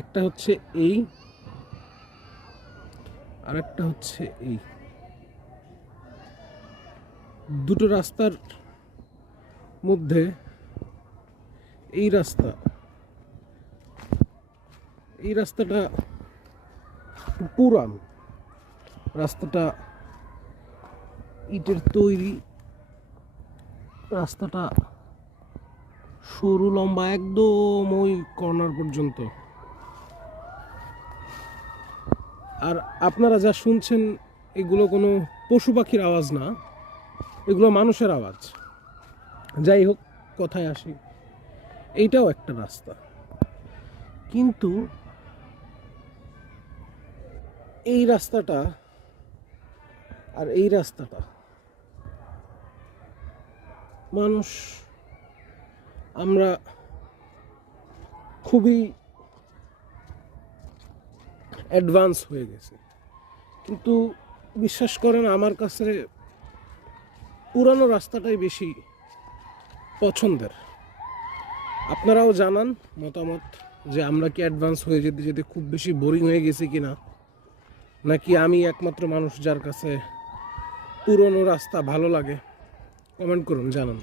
একটা হচ্ছে এই, আর একটা হচ্ছে এই। দুটো রাস্তার মধ্যে এই রাস্তাটা পুরান, রাস্তাটা ইটের তৈরি, রাস্তাটা সরু লম্বা একদম ওই কর্নার পর্যন্ত। আর আপনারা যা শুনছেন এগুলো কোনো পশু পাখির আওয়াজ না, এগুলো মানুষের আওয়াজ। যাই হোক, কথায় আসি, এইটাও একটা রাস্তা, কিন্তু এই রাস্তাটা আর এই রাস্তাটা মানুষ, আমরা খুবই অ্যাডভান্স হয়ে গেছে। কিন্তু বিশ্বাস করেন, আমার কাছে পুরানো রাস্তাটাই বেশি পছন্দের। আপনারাও জানান মতামত যে আমরা কি অ্যাডভান্স হয়ে যেতে যেতে খুব বেশি বোরিং হয়ে গেছি কিনা, নাকি আমি একমাত্র মানুষ যার কাছে পুরনো রাস্তা ভালো লাগে। কমেন্ট করুন, জানান।